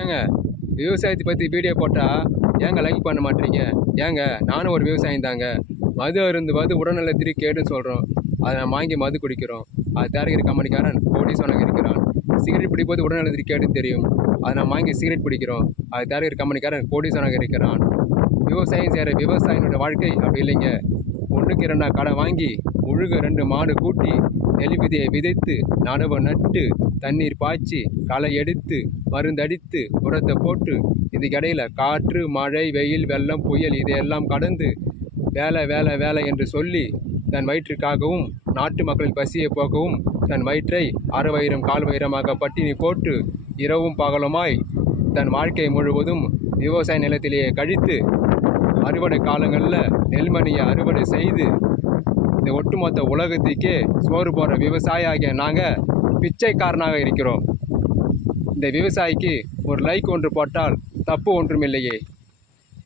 ஏங்க விவசாயத்தை பற்றி வீடியோ போட்டால் ஏங்க லைக் பண்ண மாட்டீங்க? ஏங்க நானும் ஒரு விவசாயம் தாங்க. மது அருந்துவது உடல்நலத்திற்கு கேடுன்னு சொல்கிறோம். அதை நம்ம வாங்கி மது குடிக்கிறோம். அது தயாரிக்கிற கம்பெனிக்காரன் கோடீஸ்வரனாக இருக்கிறான். சிகரெட் பிடிப்பது உடல்நலத்திற்கு கேடுன்னு தெரியும். அதை நம்ம வாங்கி சிகரெட் பிடிக்கிறோம். அது தயாரிக்கிற கம்பெனிக்காரன் கோடீஸ்வரனாக இருக்கிறான். விவசாயம் செய்கிற விவசாயினோட வாழ்க்கை அப்படி இல்லைங்க. 1க்கு 2 கடன் வாங்கி முழுக 2 மாடு கூட்டி நெல் விதையை விதைத்து நடவு நட்டு தண்ணீர் பாய்ச்சி களை எடுத்து மருந்தடித்து உரத்தை போட்டு இதுக்கிடையில் காற்று மழை வெயில் வெள்ளம் புயல் இதையெல்லாம் கடந்து வேலை வேலை வேலை என்று சொல்லி தன் வயிற்றுக்காகவும் நாட்டு மக்களின் பசியை போக்கவும் தன் வயிற்றை அரை வயிறம் கால் வயிறமாக பட்டினி போட்டு இரவும் பகலுமாய் தன் வாழ்க்கை முழுவதும் விவசாய நிலத்திலேயே கழித்து அறுவடை காலங்களில் நெல்மணியை அறுவடை செய்து இந்த ஒட்டுமொத்த உலகத்துக்கே சோறு போடுற விவசாயி ஆகிய நாங்கள் பிச்சைக்காரனாக இருக்கிறோம். இந்த விவசாயிக்கு ஒரு லைக் ஒன்று போட்டால் தப்பு ஒன்றுமில்லையே.